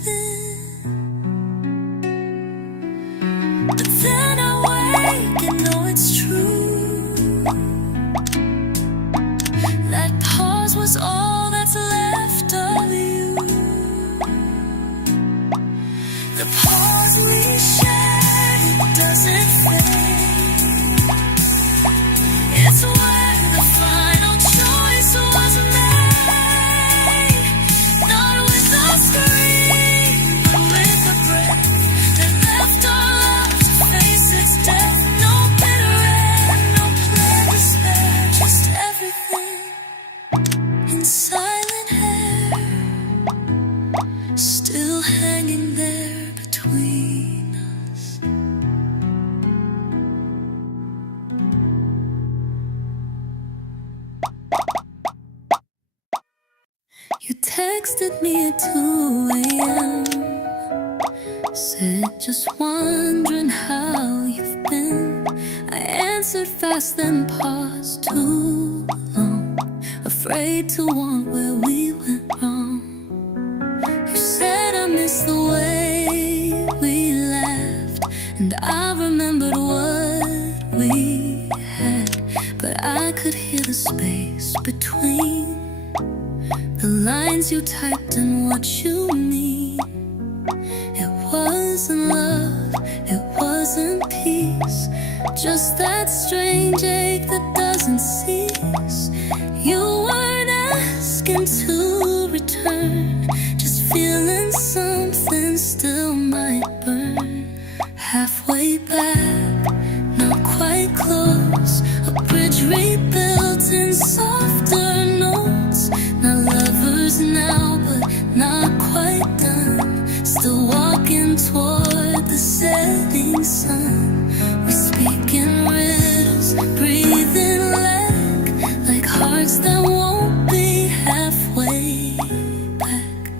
within. But then I wake and know it's true. That pause was all that's left of you. The pause we shared, it doesn't fade. It's when the final choice was made. Not with a scream, but with a breath that left our love to face its death. No bitter end, no plan to spare, just everything in silent hair, still hanging there between us. You texted me at 2 a.m. Said just wondering how you've been. I answered fast then paused too long, afraid to want where we went wrong. You said I missed the way we laughed, and I remembered what we had, but I could hear the space between the lines you typed and what you mean. It wasn't love, it wasn't peace, just that strange ache that doesn't cease. You weren't asking to return, just feeling something still might burn. Halfway back, not quite close, a bridge rebuilt in softer notes. Not lovers now, but not quite done. Still walking toward the setting sun. We speak in riddles, breathe in lack, like hearts that won't be halfway back.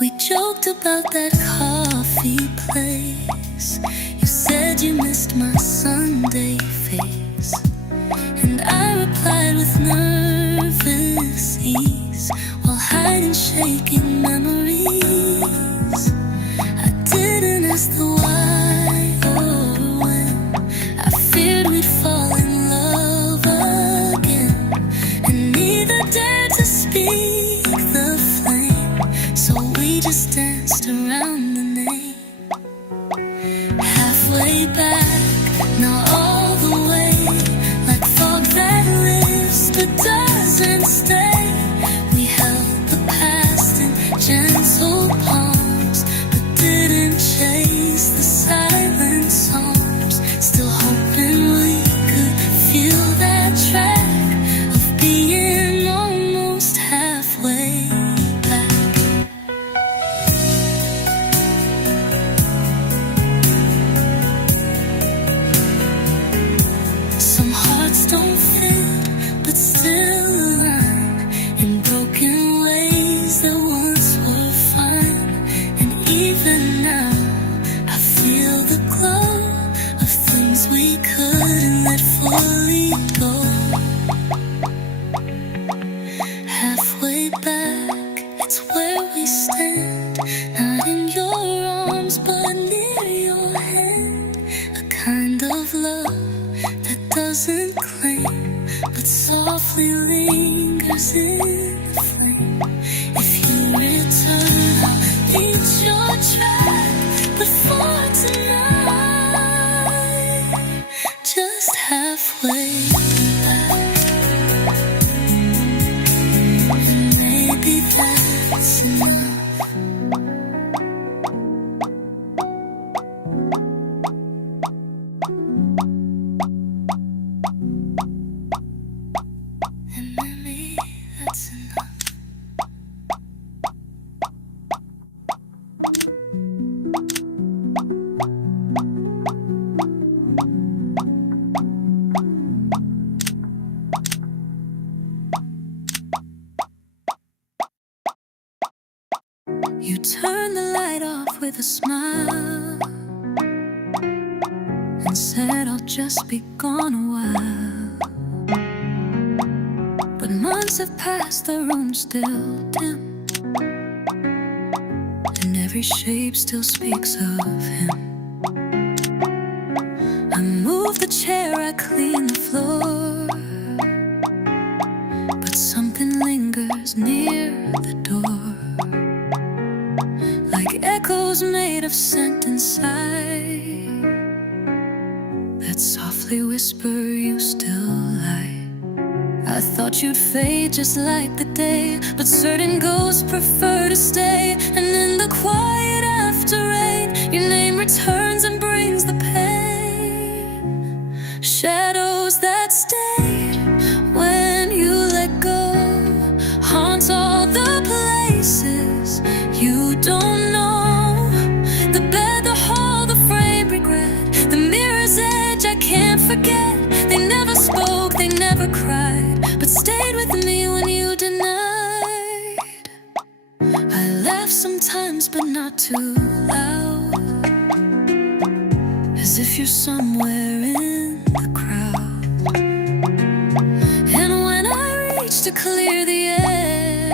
We joked about that coffee place. You said you missed my Sunday face, and I replied with nervous ease, while hiding shaking memories. I didn't ask the why or when. I feared we'd fall in love again, and neither dared to speak the flame, so we just danced around the name. Halfway back, not all the way, like fog that lifts but doesn't stay. We held the past in gentle palms, but didn't chase the silent storms. Still hoping we could feel that track of being almost halfway back. Some hearts don't fit, but still align in broken ways that once were fine. And even now, I feel the glow of things we couldn't let fully go. Halfway back, it's where we stand, not in your arms, but near your hand. A kind of love that doesn't claim, but softly lingers in the flame. If you return, I'll lead your track, but for tonight, just halfway back. And maybe that's enough. And maybe that's enough. You turned the light off with a smile and said I'll just be gone a while. But months have passed, the room's still dim. every shape still speaks of him. I move the chair, I clean the floor, but something lingers near the door, like echoes made of scent inside, that softly whisper you still lie. I thought you'd fade just like the day, but certain ghosts prefer to stay. And in the quiet after rain, your name returns and brings the pain. Shadows that stayed when you let go haunt all the places you don't know. The bed, the hall, the frame, regret, the mirror's edge I can't forget. They never spoke, they never cried, but stayed with me when you denied. I laugh sometimes, but not too loud, as if you're somewhere in the crowd. And when I reach to clear the air,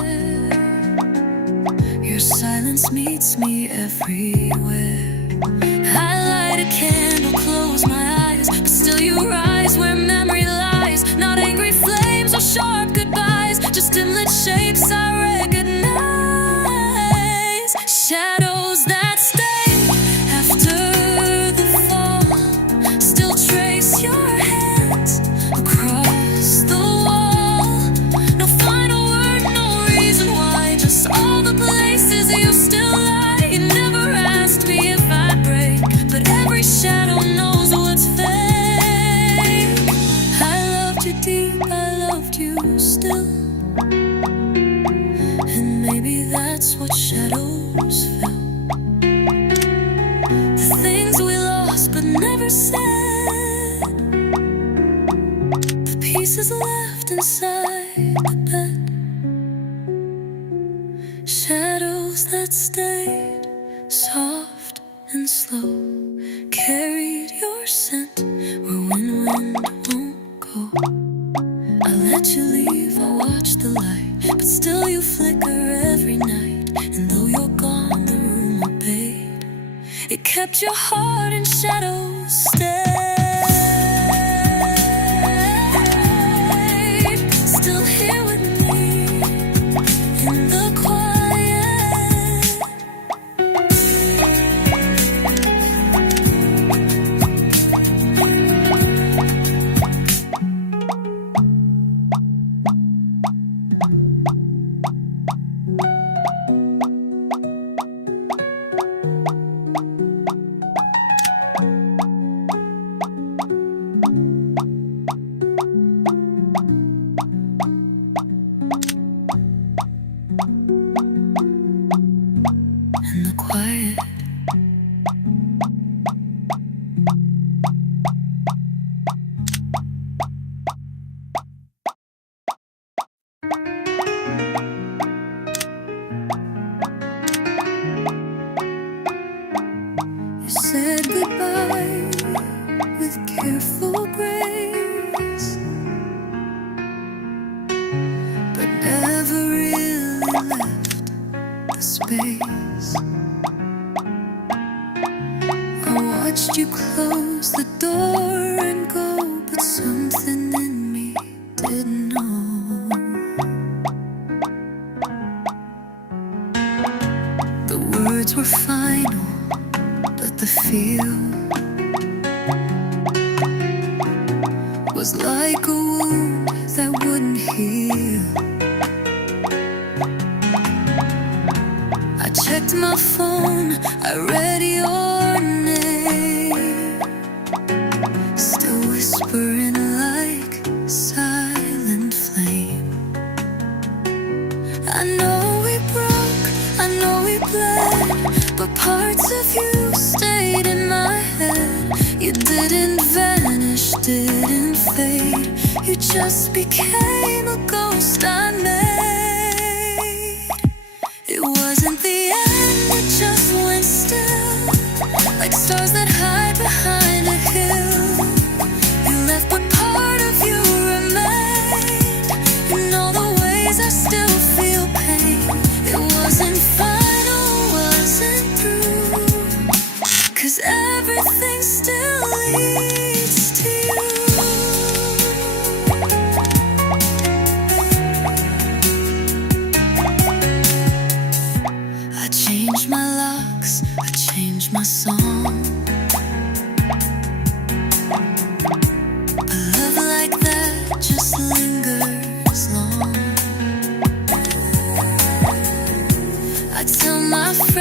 your silence meets me everywhere. I light a candle, close my eyes, but still you rise where memory lies. Not angry flames or sharp goodbyes, just dim-lit shapes I recognize. Shadows that stay after the fall still trace your hands across the wall. No final word, no reason why, just all the places you still lie. You never asked me if I'd break, but every shadow knows what's fake. I loved you deep, I loved you still, and maybe that's what shadows feel. The things we lost but never said, the pieces left inside the bed. Shadows that stayed soft and slow, carried your scent where wind won't go. I let you leave, I watch the light, but still you flicker every night. And though you're gone, the room obeyed. It kept your heart in shadows stayed. Still here with me in the quiet. In the quiet. You said goodbye with careful grace, but never really left the space. I watched you close the door and go, but something in me didn't know. The words were final, but the feel was like a wound that wouldn't heal. I checked my phone, I read your name, still whispering like silent flame. I know we broke, I know we bled, but parts of you stayed in my head. You didn't vanish, didn't fade, you just became a ghost I made. It wasn't the end, it just went still, like stars that hide behind a hill. You left, but part of you remained. In all the ways I still feel pain. It wasn't final, wasn't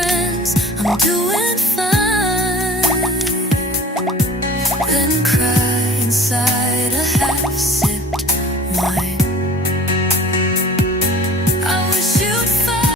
friends. I'm doing fine.